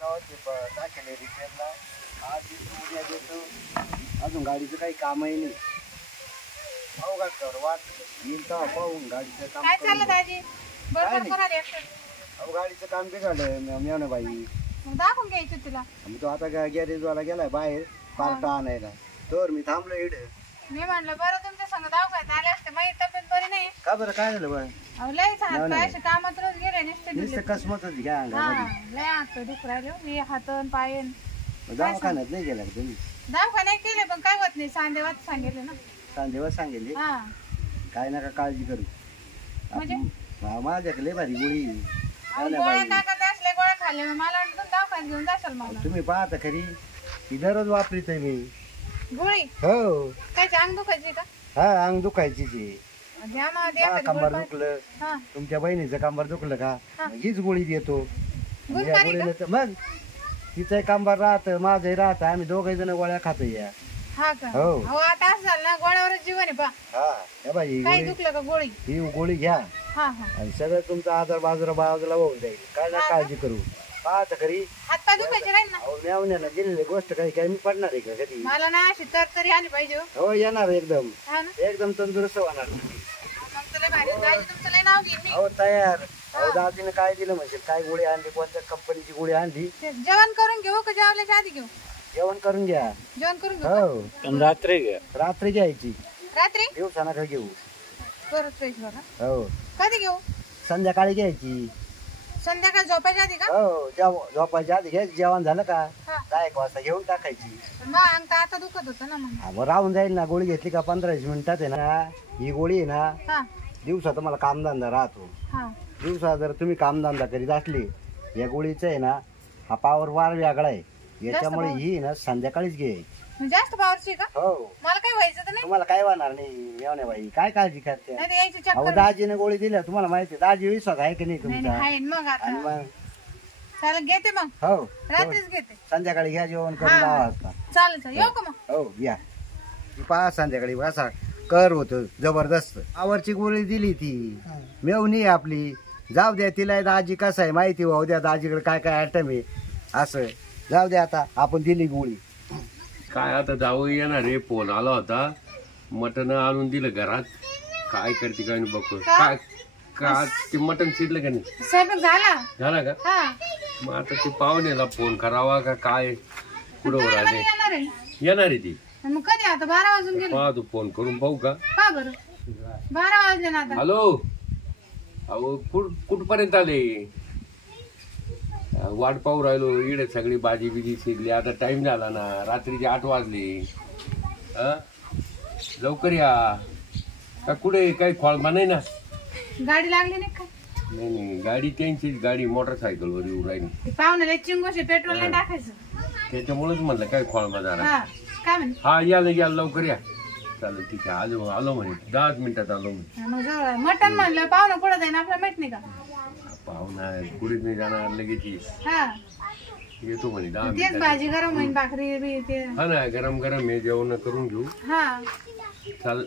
टाकेले रिपेअरला आज उद्या देतो अजून गाडीचं काही कामही नाही अवघात कर वाट येईल तर पाहून गाडीचं काम काय चाललं दाजी बरोबर करा रे अहो गाडीचं काम बिघडलं मेवणे बाई मग दाखवून घ्यायचं तुला तो आता गॅरेजवाला गेलाय बाहेर पार्टा आणायला तर मी थांबलो इकडे मी म्हणलं बरं तुमच्या संग दवाखान्यात आले असते माझी तब्येत बरी नाही का बरं काय झालं बा अहो लयच हात पाय असे कामात रोज गेले नुसतं कसमतच घ्या अंगामध्ये लय हात दुख राहिले मी हातन पायन दवाखान्यात नाही गेला का तुम्ही दवाखान्यात केले पण काय होत नाही सांधेवात सांगितले ना सांजेवर सांगेल हा काय नका काळजी करू म्हणजे माझ्याकडे लय भारी गोळी गोळ्या टाकत असले गोळ्या खाल्ले मला वाटतं दवाखान्यात घेऊन जाशाल मला तुम्ही पाहता खरी ही दररोज वापरीत मी गोळी हो काय अंग दुखायची का हा अंग दुखायची घ्या मग द्या कधी कंबर गोळी दुखलं हा तुमच्या बहिणीचं कंबर दुखलं का हीच गोळी देतो गुणकारी का? मग तिचं कंबर राहत माझंही राहत आम्ही दोघही जण गोळ्या खातो या हा का हो. हो आता असं झालं ना गोळ्यावरच जीवन आहे पा हा हे बाई ही काही गोळी दुखलं का गोळी ही गोळी घ्या हा हा आणि सगळं तुमचा आजार बाजूला होऊन जाईल काय ना काळजी करू पाहता खरी हात पाय दुखायचे राहील ना मेवण्याला दिलेली गोष्ट काही काही मी पडणार आहे का कधी मला ना अशी तरतरी आली पाहिजे हो. हो येणार एकदम हा ना एकदम तंदुरुस्त होणार मग तुला भारी दाजी तुमचं लय नाव घेईन मी हो तयार अहो दादीने काय दिलं म्हणजे काय गोळी आणली कोणत्या कंपनीची गोळी आणली ते जेवण करून घेऊ का जेवल्याच्या आधी घेऊ जेवण करून घ्या जेवण करून घेऊ का? हो रात्री घ्यायची रात्री दिवसा नका घेऊ परत फ्रेश बघा हो कधी घेऊ संध्याकाळी घ्यायची संध्याकाळ झोपायच्या आधी का हो झोपायच्या आधी घ्यायची जेवण झालं का हा 1 वाजता घेऊन टाकायची मग अंग तर आता दुखत होतं ना मग हा, मग राहून जाईल ना गोळी घेतली का 15 मिनिटात आहे ना ही गोळी आहे ना हा दिवसा तुम्हाला कामधंदा राहतो हा दिवसा जर तुम्ही कामधंदा करीत असले या गोळीचं आहे ना हा पावर वार वेगळा आहे याच्यामुळे ही ना संध्याकाळीच घे मग जास्त पावरची का हो मला काही व्हायचं तर नाही तुम्हाला काय होणार नाही मेवणे बाई काय काळजी करते नाही तर यायची अहो चक्कर दाजीने गोळी दिल्या तुम्हाला माहिती आहे, दाजी विश्वास आहे की नाही नाही तुमचा आहे मग आणि आता मग चालेल घेते मग हो रात्रीच घेते संध्याकाळी घ्या जेवण करून हा. 10 वाजता चालेल चालेल येऊ का मग हो या पहा संध्याकाळी असा कर होत जबरदस्त आवरची गोळी दिली ती मेवणी आपली जाऊ द्या तिला दाजी कसं आहे माहिती वाहू द्या दाजीकडे काय काय आयटम आहे असं जाऊ द्या आता आपण दिली गोळी काय आता जाऊ येणार रे फोन आला होता मटण आणून दिलं घरात काय करते काय नाही बघतो काय का ते मटण शिरलं का नाही स्वयंपाक झाला झाला का हा मग आता ते पाहुण्याला फोन करावा का काय कुठं काय राहिले येणार आहे येणार आहे ती मग कधी आता 12 वाजून गेले पाहतो फोन करून पाहू का का बरं 12 वाजले ना आता हॅलो अहो कुठपर्यंत आले वाट पाहू राहिलो इकडे सगळी भाजी बिजी शिजली आता टाइम झाला ना रात्रीचे 8 वाजले लवकर या का कुठे काही खोळबा नाही ना गाडी लागली नाही का नाही गाडी त्यांचीच गाडी मोटरसायकलवर येऊ राहिली पाहुण्याला चिंगोशी पेट्रोल नाही टाकायचं त्याच्यामुळेच म्हणलं काय खोळबा झाला हा काय म्हणे हा या लवकर या चालेल ठीक आहे आलो म्हणे 10 मिनिटात आलो म्हणे मग जवळ मटण म्हणलं पाहुणं कुठं जाईन आपल्याला माहित नाही का पाहुणा कुठेच नाही जाणार लगेच हा येतो म्हणे 10 तेच मिनिटात भाजी गरम होईन भाकरी बी ते हा ना गरम हे जेवण करून घेऊ हा चाल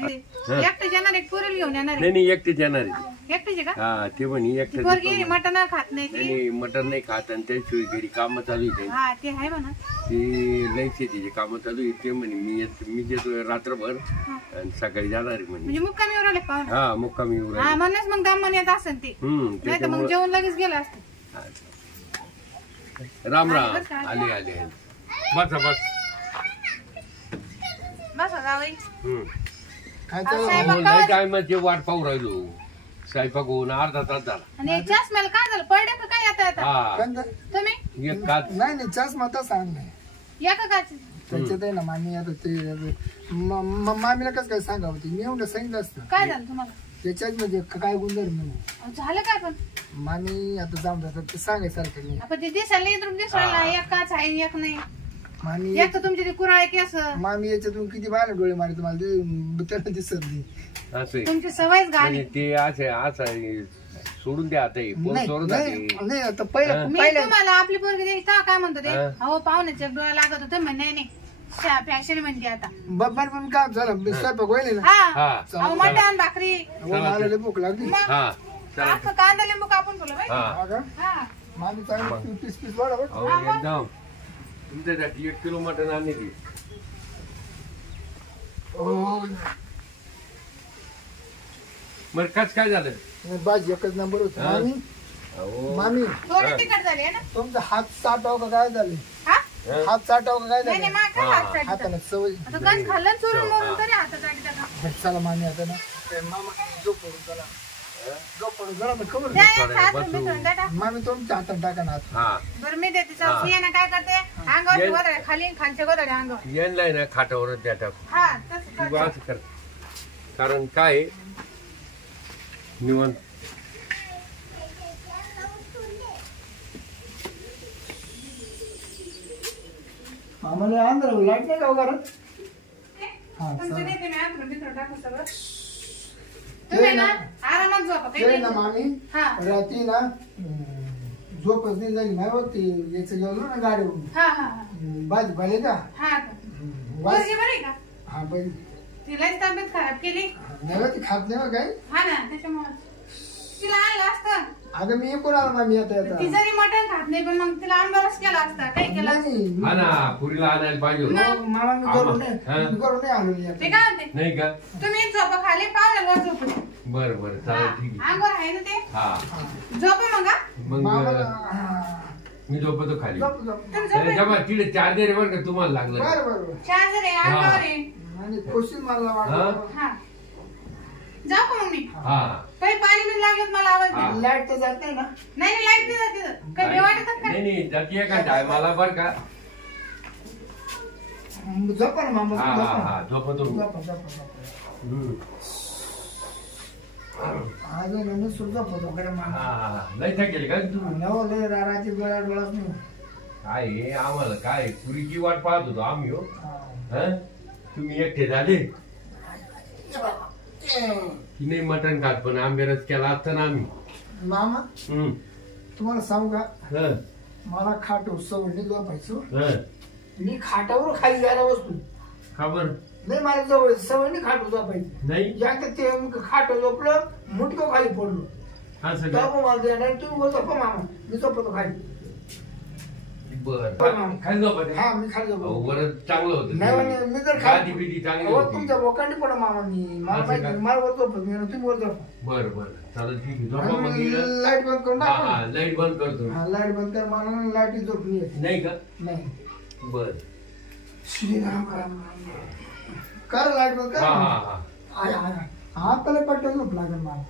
एकटे येणार एक पुरेल घेऊन येणार नाही एकटेच येणार आहे एकटेच का हा ते म्हणे एकटेच पोरगी मटण खात नाही ती नाही मटण नाही खात आणि त्याशिवाय घरी कामं चालू आहे हा ते आहे म्हणा ते लई शेतीचे कामं चालू आहे ते म्हणे मी येतो रात्रभर आणि सकाळी जाणार आहे म्हणे म्हणजे मुक्कामी उरवले पाहुणे हा मुक्कामी येऊ हा म्हणूनच मग दम येत असेल ते नाही तर मग जेवण लगेच गेलं असतं राम आले बस बस जावई काय मग वाट पाहू राहिलो स्वयंपाक होऊन अर्धा तास झाला आणि चष्म्याला काय झालं पडले का काय आता आता तुम्ही एक काच नाही चष्मा तसा आणलाय या का काच त्याच्यात आहे ना मामी आता ते मामीला कसं काय सांगा होती मी एवढं सांगितलं असतं काय झालं तुम्हाला त्याच्यात म्हणजे काय गुंजर म्हणून झालं काय पण मामी आता जाऊन जातात ते सांगायसारखं नाही आपण ते दिसायला इथून दिसायला एक काच आहे एक नाही मामी एक तर तुमचे ते कुराळे केस मामी याच्यातून किती बाहेर डोळे मारे तुम्हाला ते त्याला दिसत नाही असं तुमची सवयच घाली ते असं सोडून द्या आता सोडून नाही आता पहिलं मी तुम्हाला आपली पोरगी द्यायची काय म्हणतो ते अहो पाहुण्याचे डोळा लागत होते म्हणे नाही फॅशन म्हणते आता बरोबर पण काय झालं स्वयंपाक होईल ना हा अहो मटण भाकरी मला लय भूक लागली मग कांदा लिंबू कापून ठेवलं बाई. हा मामी चांगली पीस पीस वाढा बरं. अहो एकदम तुमच्यासाठी 1 किलो मटण आणले की. हो मग कस काय झालं? भाजी एकच नंबर होती. हा? मामी अहो मामी थोडी तिखट झाली आहे ना तुमचा हात चाटाव का काय झाले? हा हात चाटाव का काय नाही नाही झाले? मग काय हात चाटतं? हाताला सवय. आता गंज खाल्लं चोरून मोरून तरी हातात चाटतं का? बरं, चला मामी आता ना ते मामा झोप पडून चला. झोप पडून जरा ना खबर द्या एक हात मिसळून द्या टाक. मामी तुमच्या हातात टाका ना हात. हा बरं मी देते चल. सियाना काय करते अंगावर गोदड्या खाली आणि खालच्या गोदड्या अंगावर. यांना ना खाटावरच द्या टाक. हा तसं तू करते. असं कर. कारण काय निवांत आम्हाला आंध्र लाईट नाही का घरात? हा तुमचं चला. देते मी अंथरूण बिथरूण टाकून सगळं. तुम्ही ना आरामात झोपा काही ते ना टेन्शन. मामी हा रात्री ना झोपच नाही झाली नाही बघ ते याचं गेलो ना गाडीवरून हा हा हा भाजी पाले का हा वास पोरगी बरी का? हा बाई तिलाच तब्येत खराब केली. नाही बा ती खात नाही बा काय. हा ना त्याच्यामुळे तिला आणलं असतं. अगं मी कोणाला मामी आता ती जरी मटण खात नाही पण मग तिला आंबारस केला असता. काही केलं असतं. नाही हा ना पुरीला आणायला पाहिजे होतं. मग मामा मी करून नाही हा. मी करून नाही आलो मी ते आता. काय म्हणते नाही का? तुम्ही झोपा खाली पाहुण्यावर झोप द्या. बरं बरं चालेल ठीक आहे. अंगावर आहे ना ते हा झोपा मग हा. मग मामाला हा. मी झोपतो खाली. झोप झोप. तुम्ही झोपा. जेव्हा तिथे चार्जर आहे बरं का तुम्हाला लागलं. बरं बरं बरं. चार्जर आहे अंगावर आहे. आणि खुशी मला वाटत हा जाऊ का मग मी हा काही पाणी बिन लागत मला आवाज द्या. हा. लाईट तर जात नाही ना. नाही नाही लाईट नाही जाते तिथं. काही भीती वाटत का? नाही नाही जातीये का टायमाला बरं का. झोपा ना मामा हा हा झोपा. हा झोपतो. झोपा झोपा झोपा. हम्म. आज नवीन सुद्धा होतो कडे मामा. हा लय थकेल का तू? नव लय राराची डोळ्यात डोळाच नाही. काय हे आम्हाला काय पुरीची वाट पाहत होतो आम्ही हो. हा. हं? तुम्ही एकटे झाले की नाही मटण खात पण आंबेरस केला असता ना आम्ही. मामा हम्म. तुम्हाला सांगू का हं, मला खाट सवय झोपायचो. हं. मी खाटावर खाली जायला बसतो. का बरं? नाही मला जवळ सवय नाही खाट झोपायची. नाही ज्या ते खाट झोपलं मुटकं खाली पडलो. असं का? झोपा मला देणार तुम्ही बोलतो पण मामा मी झोपतो खाली. बरं हा. खाली झोपत हा मी खाली अहो, झोपतो. बरं चांगलं होतं नाही ते. म्हणे, मी जर गादी बिदी चांगली अहो, होती. तुमच्या बोकांडी पडा मामा मी मला असं माहिती का? नाही. मला वर झोपत मी तुम्ही वर झोपा. बरं बरं चालेल ठीक आहे झोपा मग मी. लाईट बंद करून हा टाका. हा लाईट बंद करतो. हा लाईट बंद कर मला लाईट झोप नाही येत. नाही का? नाही बरं श्रीराम राम कर लाईट बंद कर. हा हा हा आय आय हा पहिले पट्ट झोप लागेल मला.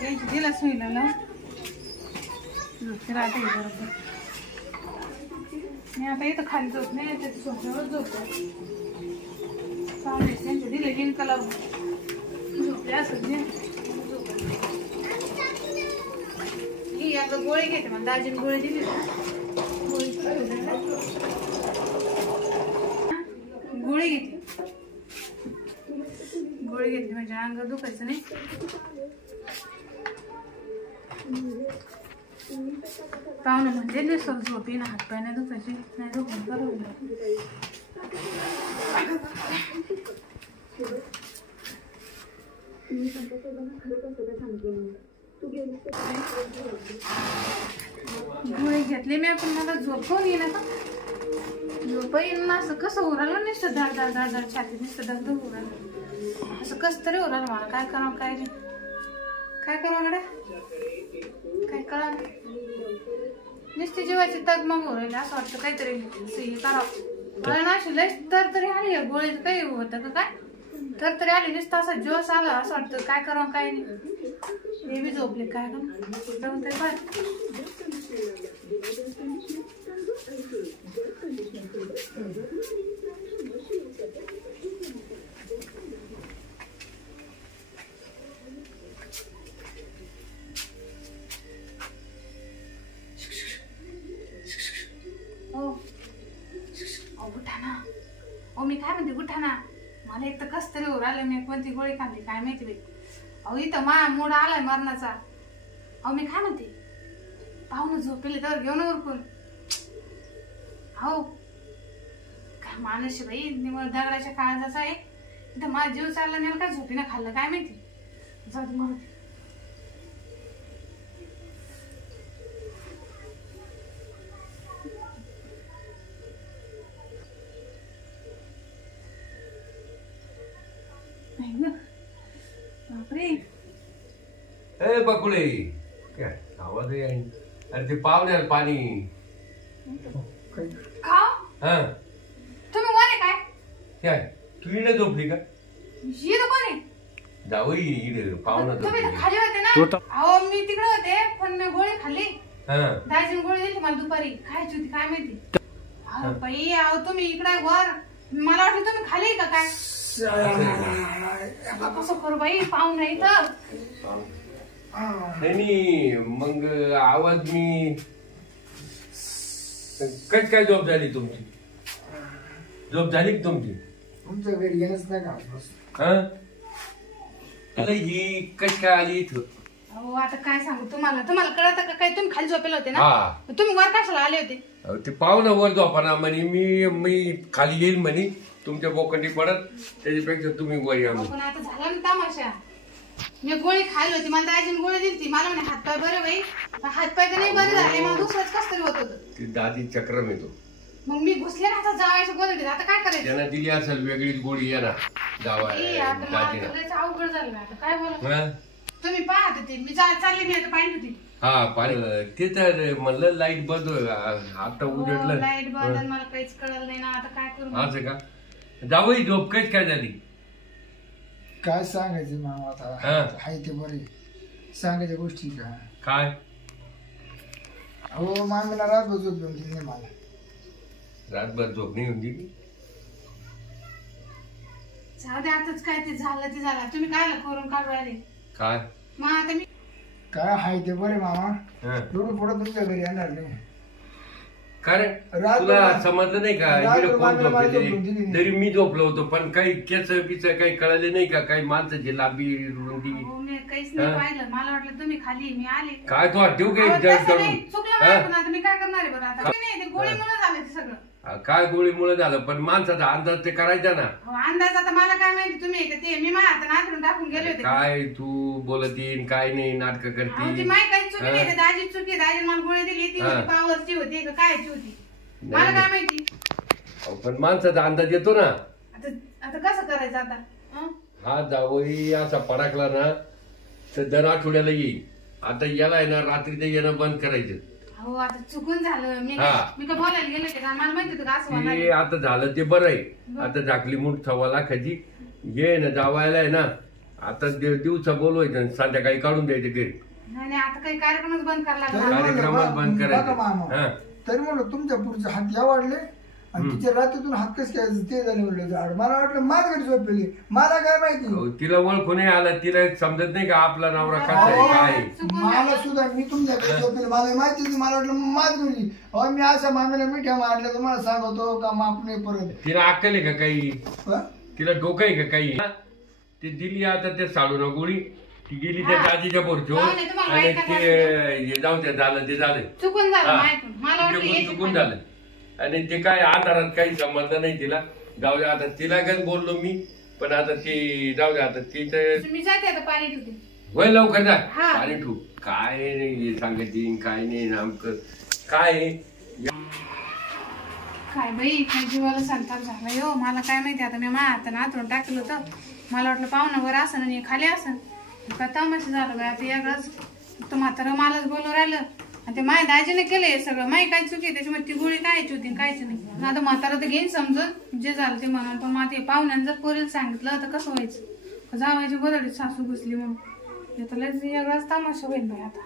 त्यांची दिलाच होईल ना झोपते राहते बरोबर. मी आता इथं खाली झोप नाही त्याच्या सोफ्यावर झोपतो. चालेल त्यांचे दिले लिंकला झोपले असं ही आता गोळी घेते मग दाजीने गोळी दिली गोळी घेते. गोळी घेतली म्हणजे अंग दुखायचं नाही. पाहुणे म्हणजे निसर्ग झोपी ना हात पाय नाही दुखायचे नाही दुखून बरोबर. गोळी घेतली मी पण मला झोप कोण येईना का. झोप येईन ना असं कसं उरालं नुसतं धाड धाड धाड धाड छाती नुसतं धगधग उरालं असं कसं तरी उरालं मला. काय करावं काय नाही काय करावं गड्या काय कळा नुसती जीवाची तग मग होईल असं वाटतं काहीतरी हे करावं. मला ना अशी लय तर तरी आली गोळीत काही होतं का काय तर तरी आली नुसतं असं जोश आला असं वाटतं काय करावं काय नाही. हे बी झोपले काय करू जाऊन तरी काय. उठा ना. ओ मी काय म्हणते उठा ना. मला एक तर कस तरी उरालं मी कोणती गोळी खाल्ली काय माहिती बाई. अहो इथं मूड आलाय मरणाचा. अहो मी काय म्हणते पाहुणं झोपेले तर घेऊन उरकून. हो काय माणूस बाई निवड दगडाच्या काळजाचा आहे. इथं माझा जीव चालला नाही काय झोपीनं खाल्लं काय माहिती. जाऊ दे मरू दे. नाही ना. बापरे. ए बकुळे काय आवाज येईन. अरे ते पाहुण्याला पाणी. का हा तुम्ही कोण आहे काय काय तू इकडे झोपली का? ही तर कोण आहे जाऊ इकडे पाहुणा तुम्ही तर झोपली. खाली होते ना. अहो मी तिकडे होते पण मी गोळी खाल्ली. हा दाजीने गोळी दिली मला दुपारी खायची होती काय माहिती. अहो बाई अहो तुम्ही इकडे वर मला वाटलं तुम्ही खाली का काय. कसं करू बाई पाहून नाही तर. नाही मग आवाज मी कच काय झोप झाली तुमची? झोप झाली का तुमची? तुमच्या घरी येणंच नाही का? हा अरे ही कच काय आली इथं? अहो आता काय सांगू तुम्हाला तुम्हाला कळतं का काय. तुम्ही खाली झोपेल होते ना. हा तुम्ही वर कशाला आले होते. अहो, ते पाहुणा वर झोपाना म्हणे मी खाली येईल म्हणे तुमच्या बोकंडी पडत त्याच्यापेक्षा तुम्ही वर या म्हणे. पण आता झाला ना तमाशा. मी गोळी खायला होती मला दाजीने गोळी दिली मला म्हणे हातपाय बरे बाई. हातपाय तर नाही बरे झाले मला दुसरंच कस तरी होत होतं. ती दादी चक्रम येतो. मग मी घुसले ना आता जावायच्या गोळी आता काय करायचं. त्यांना दिली असेल वेगळीच गोळी या ना जावा आता दादीला. मला लयच अवघड झालं आता काय बोला. हा? तुम्ही पाहत होते मी चालली मी आता पाहिली होती. हा पाणी ते तर म्हणलं लाईट बंद आता उघडलं. लाईट बंद आणि मला काहीच कळलं नाही ना आता काय करू. असं का जावई झोप काहीच काय झाली? काय सांगायचं मामा आता हा. आहे ते बरे सांगायच्या गोष्टी का? काय हो मामीला रातभर झोप येऊन दिली नाही मला. रातभर झोप नाही होती? जाऊ दे आताच काय ते झालं ते झालं. तुम्ही काय करून काढू राहिले. काय मग आता मी काय आहे ते बरे मामा. हा. एवढं पुढं तुमच्या घरी येणार नाही. कारण रात- तुला समजलं नाही का रात- इकडे कोण रात- रात- झोपले रात- रात- जरी मी झोपलो होतो पण काही केस बिच काही कळले नाही का काही माणसाची लांबी रुंदी. अहो, मी काहीच नाही हा. पाहिलं. मला वाटलं तुम्ही खाली मी आले. काय तू ठेवू अहो, काही तसं नाही. चुकलं हा? माझ्याकडून. आता मी काय करणार आहे बरं आता. नाही ते गोळीमुळे झालं ते सगळं. काय गोळीमुळे झालं पण माणसाचा अंदाज ते करायचा ना. अहो, अंदाज आता मला काय माहिती तुम्ही का ते मी माझ्या हाताने आतून टाकून गेले होते. काय तू बोलत येईन काय नाही नाटक अहो, ती करते. माही काही चुकी नाही का दाजी चुकी दाजी मला गोळी दिली ती हा. पावरची होती का कायची होती नाही, मला काय नाही. माहिती. अहो, पण माणसाचा अंदाज येतो ना. आता आता कसं करायचं आता. हं? हा जावई असा पडाकला ना तर दर आठवड्याला येईल. आता याला आहे ना रात्रीचं येणं बंद करायचं. अहो आता चुकून झालं मी हा. मी का बोलायला गेले होते का मला माहिती होतं का असं होणार ते आहे. आता झालं ते बरं आहे. आता झाकली मूठ 1.25 लाखाची ये ना जावायला आहे ना. आता दिवसा बोलवायचं आणि संध्याकाळी काढून द्यायचं घरी. नाही नाही, आता काही कार्यक्रमच बंद करायला तरी लागला. कार्यक्रमात बंद बघा करायचं. मामा. हा. तरी म्हणलं तुमच्या पुढचे हात या वाढले आणि तिच्या रात्रीतून हात कस काय ते झाले म्हणलं झाड. मला वाटलं माझ घरी झोपलेली मला काय माहिती. अहो, तिला ओळखून नाही आला तिला समजत नाही का आपला नवरा कसा आहे अहो, काय आहे. चुकून मला झालं. सुद्धा मी तुमच्या घरी झोपले मला माहिती नाही. मला वाटलं माझ घरी. अहो मी अशा मामीला मिठ्या मारल्या तुम्हाला सांगतो का माप नाही परत. तिला अक्कल आहे का काही? हा? तिला डोकं आहे का काही? ते दिली आता ते साडून गोळी ती गेली त्या दाजीच्या पोरचो जाऊ दे, तुम्हाला आणि माहित ते नाही हे जाऊ द्या झालं ते झालं. चुकून झालं हा. माहिती मला वाटलं चुकून यायची चुकून खाली. झालं आणि ते काय आधारात काही समजलं नाही तिला. जाऊ द्या आता तिला काय बोललो मी पण आता ती जाऊ द्या आता ती तर मी जाते आता पाणी ठेवते. वय लवकर जा हा. आणि ठू काय नाही सांगायची काय नाही नामकं काय आहे? काय बाई काय जीवाला संताप झाला यो. मला काय माहिती आता मी माझ्या हाताने आतून टाकलं होतं. मला वाटलं पाहुणावर असन आणि खाली असन. का तमाशा झालं बाई आता यागळंच. तो म्हातारं मलाच बोलू राहिलं आणि ते माझ्या दाजीने केलं हे सगळं. माही काय चुकी त्याच्यामुळे ती गोळी कायची होती कायची नाही. आणि आता म्हातारं तर घेईन समजून जे झालं ते म्हणून. पण मग ते पाहुण्यानं जर पोरीला सांगितलं तर कसं व्हायचं. जावायची गोदडीत सासू घुसली म्हणून. हे तर लयच वेगळाच तमाशा होईल बाई आता.